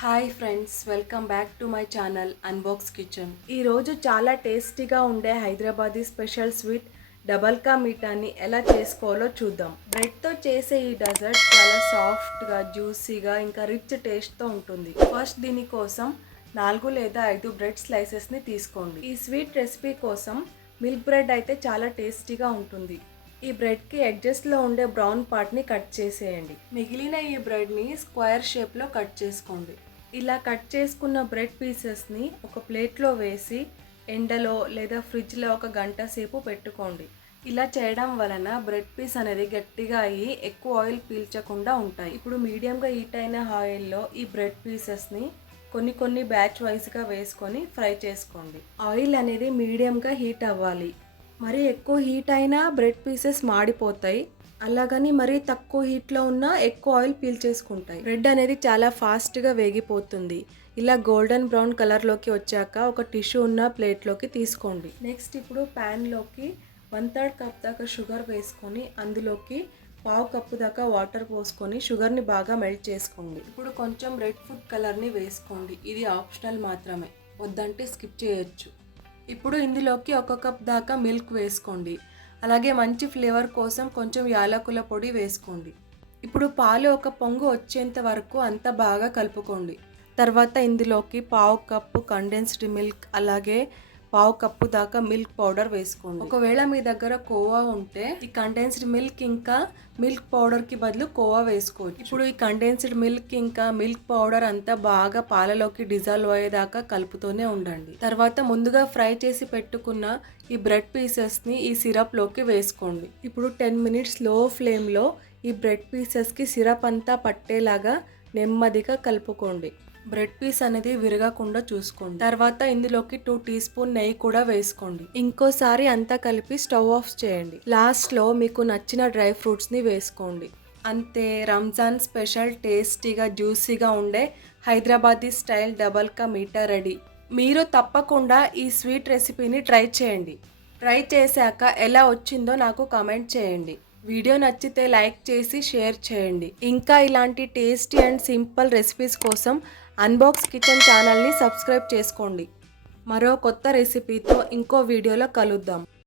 Hi friends, welcome back to my channel unbox kitchen. ఈరోజు చాలా టేస్టీగా ఉండే హైదరాబాదీ స్పెషల్ స్వీట్ డబల్ కా మీఠాని ఎలా చేసుకోవాలో చూద్దాం. బ్రెడ్తో చేసే ఈ డెజర్ట్ చాలా సాఫ్ట్గా, జ్యూసీగా ఇంకా రిచ్ టేస్ట్తో ఉంటుంది. ఫస్ట్ దీనికోసం 4 లేదా 5 బ్రెడ్ స్లైసెస్ని తీసుకోండి. ఈ స్వీట్ రెసిపీ కోసం మిల్క్ బ్రెడ్ అయితే చాలా టేస్టీగా ఉంటుంది. ఈ బ్రెడ్కి ఎడ్జెస్ట్లో ఉండే బ్రౌన్ పార్ట్ని కట్ చేసేయండి. మిగిలిన ఈ బ్రెడ్ని స్క్వేర్ షేప్లో కట్ చేసుకోండి. ఇలా కట్ చేసుకున్న బ్రెడ్ పీసెస్ని ఒక ప్లేట్లో వేసి ఎండలో లేదా ఫ్రిడ్జ్లో 1 గంట సేపు పెట్టుకోండి. ఇలా చేయడం వలన బ్రెడ్ పీస్ అనేది గట్టిగా అయ్యి ఎక్కువ ఆయిల్ పీల్చకుండా ఉంటాయి. ఇప్పుడు మీడియంగా హీట్ అయిన ఆయిల్లో ఈ బ్రెడ్ పీసెస్ని కొన్ని బ్యాచ్ వైజ్గా వేసుకొని ఫ్రై చేసుకోండి. ఆయిల్ అనేది మీడియంగా హీట్ అవ్వాలి. మరి ఎక్కువ హీట్ అయినా బ్రెడ్ పీసెస్ మాడిపోతాయి, అలాగని మరీ తక్కువ హీట్లో ఉన్నా ఎక్కువ ఆయిల్ పీల్చేసుకుంటాయి. బ్రెడ్ అనేది చాలా ఫాస్ట్గా వేగిపోతుంది. ఇలా గోల్డెన్ బ్రౌన్ కలర్లోకి వచ్చాక ఒక టిష్యూ ఉన్న ప్లేట్లోకి తీసుకోండి. నెక్స్ట్ ఇప్పుడు ప్యాన్లోకి 1/3 కప్ దాకా షుగర్ వేసుకొని అందులోకి 1/2 కప్పు దాకా వాటర్ పోసుకొని షుగర్ని బాగా మెల్ట్ చేసుకోండి. ఇప్పుడు కొంచెం రెడ్ ఫుడ్ కలర్ని వేసుకోండి. ఇది ఆప్షనల్ మాత్రమే, వద్దంటే స్కిప్ చేయొచ్చు. ఇప్పుడు ఇందులోకి 1 కప్ దాకా మిల్క్ వేసుకోండి. అలాగే మంచి ఫ్లేవర్ కోసం కొంచెం యాలకుల పొడి వేసుకోండి. ఇప్పుడు పాలు ఒక పొంగు వచ్చేంత వరకు అంతా బాగా కలుపుకోండి. తర్వాత ఇందులోకి 1/2 కప్పు కండెన్స్డ్ మిల్క్, అలాగే 1/2 కప్పు దాకా మిల్క్ పౌడర్ వేసుకోండి. ఒకవేళ మీ దగ్గర కోవా ఉంటే ఈ కండెన్స్డ్ మిల్క్ ఇంకా మిల్క్ పౌడర్కి బదులు కోవా వేసుకోవచ్చు. ఇప్పుడు ఈ కండెన్స్డ్ మిల్క్ ఇంకా మిల్క్ పౌడర్ అంతా బాగా పాలలోకి డిజాల్వ్ అయ్యేదాకా కలుపుతూనే ఉండండి. తర్వాత ముందుగా ఫ్రై చేసి పెట్టుకున్న ఈ బ్రెడ్ పీసెస్ని ఈ సిరప్లోకి వేసుకోండి. ఇప్పుడు 10 మినిట్స్ లో ఫ్లేమ్లో ఈ బ్రెడ్ పీసెస్కి సిరప్ అంతా పట్టేలాగా నెమ్మదిగా కలుపుకోండి. బ్రెడ్ పీస్ అనేది విరగకుండా చూసుకోండి. తర్వాత ఇందులోకి 2 టీ స్పూన్ నెయ్యి కూడా వేసుకోండి. ఇంకోసారి అంతా కలిపి స్టవ్ ఆఫ్ చేయండి. లాస్ట్లో మీకు నచ్చిన డ్రై ఫ్రూట్స్ని వేసుకోండి. అంతే, రంజాన్ స్పెషల్ టేస్టీగా జ్యూసీగా ఉండే Hyderabadi style double ka meetha ready. మీరు తప్పకుండా ఈ స్వీట్ రెసిపీని ట్రై చేయండి. ట్రై చేశాక ఎలా వచ్చిందో నాకు కామెంట్ చేయండి. వీడియో నచ్చితే లైక్ చేసి షేర్ చేయండి. ఇంకా ఇలాంటి టేస్టీ అండ్ సింపుల్ రెసిపీస్ కోసం అన్బాక్స్ కిచెన్ ఛానల్ని సబ్స్క్రైబ్ చేసుకోండి. మరో కొత్త రెసిపీతో ఇంకో వీడియోలో కలుద్దాం.